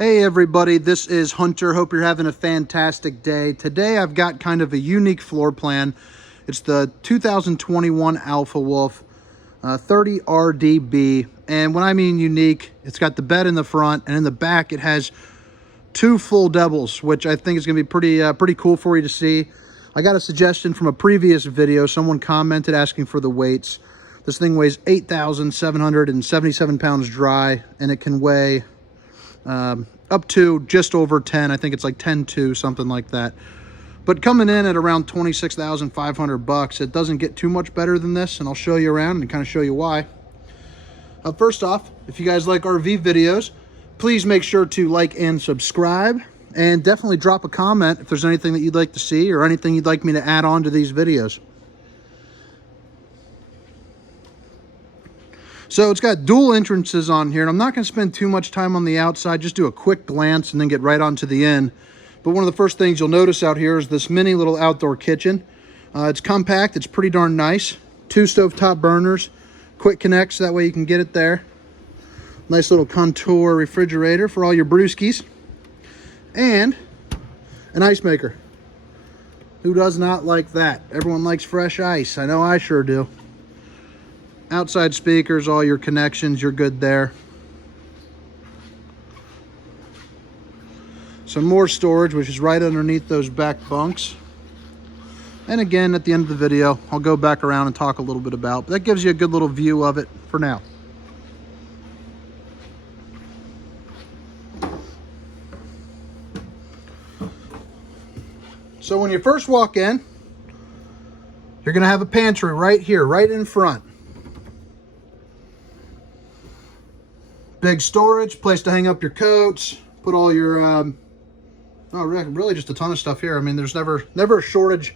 Hey everybody, this is Hunter. Hope you're having a fantastic day. Today I've got kind of a unique floor plan. It's the 2021 Alpha Wolf 30 RDB. And when I mean unique, it's got the bed in the front, and in the back it has two full doubles, which I think is going to be pretty cool for you to see. I got a suggestion from a previous video. Someone commented asking for the weights. This thing weighs 8,777 pounds dry, and it can weigh up to just over 10. I think it's like 10.2, something like that. But coming in at around 26,500 bucks, it doesn't get too much better than this, and I'll show you around and kind of show you why. First off, if you guys like RV videos, please make sure to like and subscribe, and definitely drop a comment if there's anything that you'd like to see or anything you'd like me to add on to these videos. So it's got dual entrances on here, and I'm not going to spend too much time on the outside, just do a quick glance and then get right onto the end. But one of the first things you'll notice out here is this mini little outdoor kitchen. It's compact, it's pretty darn nice. 2 stovetop burners, quick connects, that way you can get it there. Nice little contour refrigerator for all your brewskis. And an ice maker. Who does not like that? Everyone likes fresh ice. I know I sure do. Outside speakers, all your connections, you're good there. Some more storage, which is right underneath those back bunks. And again, at the end of the video, I'll go back around and talk a little bit about, but that gives you a good little view of it for now. So when you first walk in, you're going to have a pantry right here, right in front. Big storage, place to hang up your coats, put all your, really just a ton of stuff here. I mean, there's never a shortage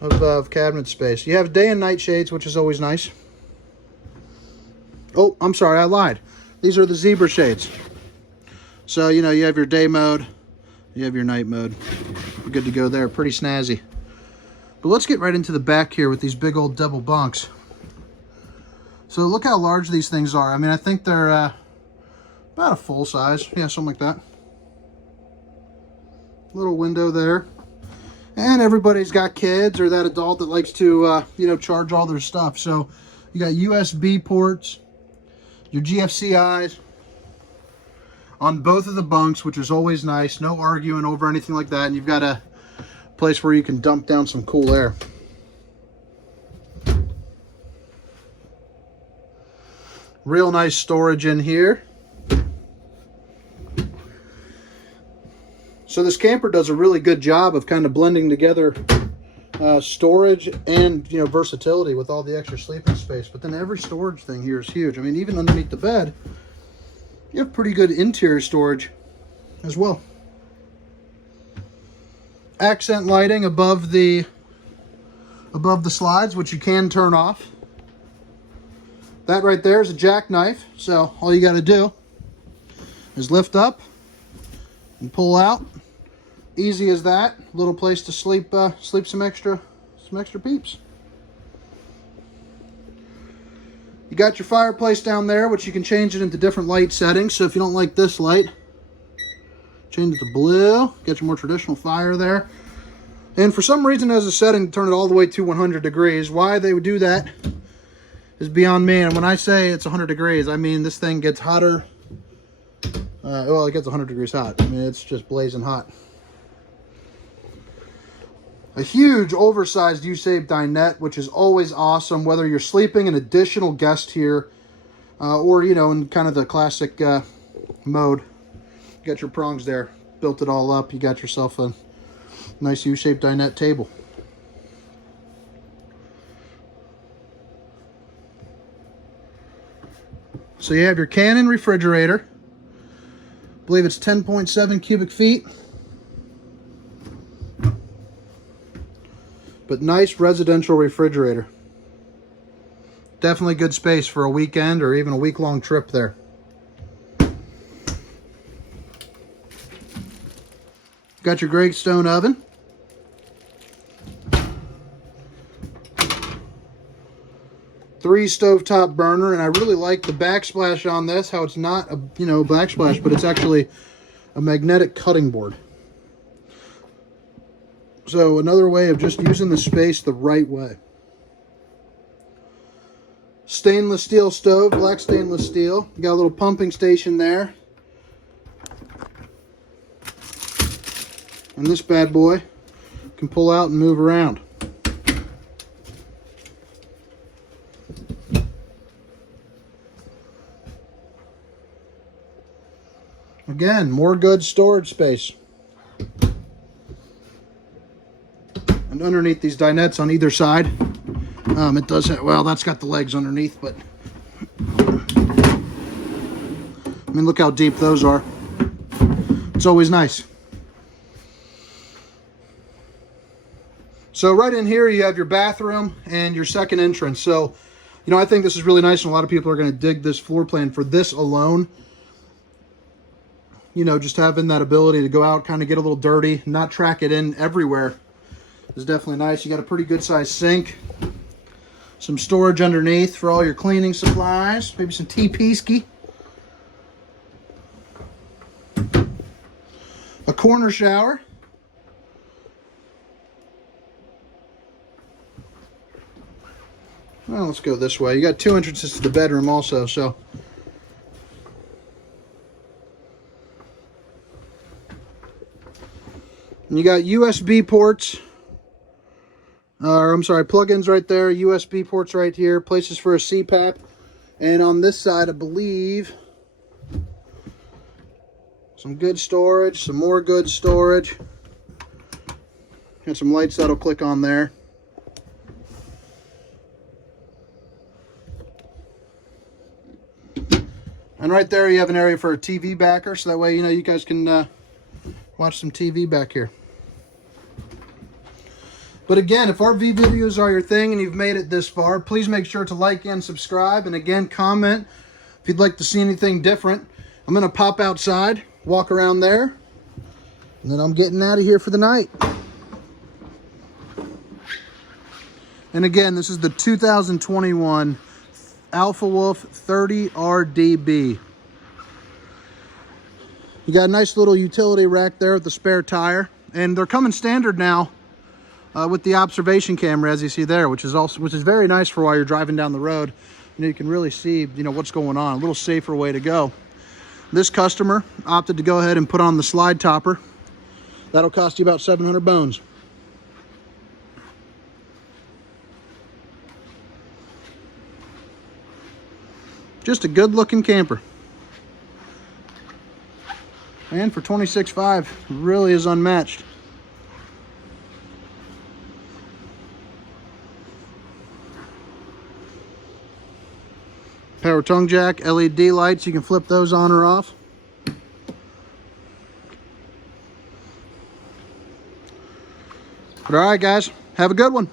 of cabinet space. You have day and night shades, which is always nice. Oh, I'm sorry, I lied. These are the zebra shades. So, you know, you have your day mode, you have your night mode. You're good to go there, pretty snazzy. But let's get right into the back here with these big old double bunks. So look how large these things are. I mean, I think they're about a full size. Yeah, something like that. Little window there. And everybody's got kids or that adult that likes to, you know, charge all their stuff. So you got USB ports, your GFCIs on both of the bunks, which is always nice. No arguing over anything like that. And you've got a place where you can dump down some cool air. Real nice storage in here. So this camper does a really good job of kind of blending together storage and, you know, versatility with all the extra sleeping space. But then every storage thing here is huge. I mean, even underneath the bed, you have pretty good interior storage as well. Accent lighting above the slides, which you can turn off. That right there is a jackknife, so all you got to do is lift up and pull out. Easy as that. Little place to sleep some extra peeps. You got your fireplace down there, which you can change it into different light settings. So if you don't like this light, change it to blue. Get your more traditional fire there. And for some reason, as a setting, turn it all the way to 100 degrees. Why they would do that is beyond me. And when I say it's 100 degrees, I mean this thing gets hotter. Well, it gets 100 degrees hot. I mean, it's just blazing hot. A huge oversized U-shaped dinette, which is always awesome, whether you're sleeping an additional guest here or, you know, in kind of the classic mode. You got your prongs there, built it all up. You got yourself a nice U-shaped dinette table. So you have your Canon refrigerator. I believe it's 10.7 cubic feet. But nice residential refrigerator. Definitely good space for a weekend or even a week-long trip there. Got your Great Stone oven. Three stovetop burner, and I really like the backsplash on this, how it's not a, you know, backsplash, but it's actually a magnetic cutting board. So another way of just using the space the right way. Stainless steel stove, black stainless steel. You got a little pumping station there. And this bad boy can pull out and move around. Again, more good storage space. And underneath these dinettes on either side, it does have, well, that's got the legs underneath, but I mean, look how deep those are. It's always nice. So right in here, you have your bathroom and your second entrance. So, you know, I think this is really nice, and a lot of people are going to dig this floor plan for this alone. You know, just having that ability to go out, kind of get a little dirty, not track it in everywhere is definitely nice. You got a pretty good sized sink. Some storage underneath for all your cleaning supplies. Maybe some TP-ski. A corner shower. Well, let's go this way. You got two entrances to the bedroom also, so. And you got USB ports. I'm sorry, plug-ins right there. USB ports right here. Places for a CPAP. And on this side, I believe, some good storage. Some more good storage. Got some lights that'll click on there. And right there, you have an area for a TV backer, so that way, you know, you guys can watch some TV back here. But again, if RV videos are your thing and you've made it this far, please make sure to like and subscribe. And again, comment if you'd like to see anything different. I'm going to pop outside, walk around there, and then I'm getting out of here for the night. And again, this is the 2021 Alpha Wolf 30RDB. You got a nice little utility rack there with the spare tire. And they're coming standard now. With the observation camera, as you see there, which is very nice for while you're driving down the road. You know, you can really see, you know, what's going on. A little safer way to go. This customer opted to go ahead and put on the slide topper. That'll cost you about 700 bones. Just a good looking camper. And for $26,500, really is unmatched. Power tongue jack, LED lights, you can flip those on or off. But all right, guys, have a good one.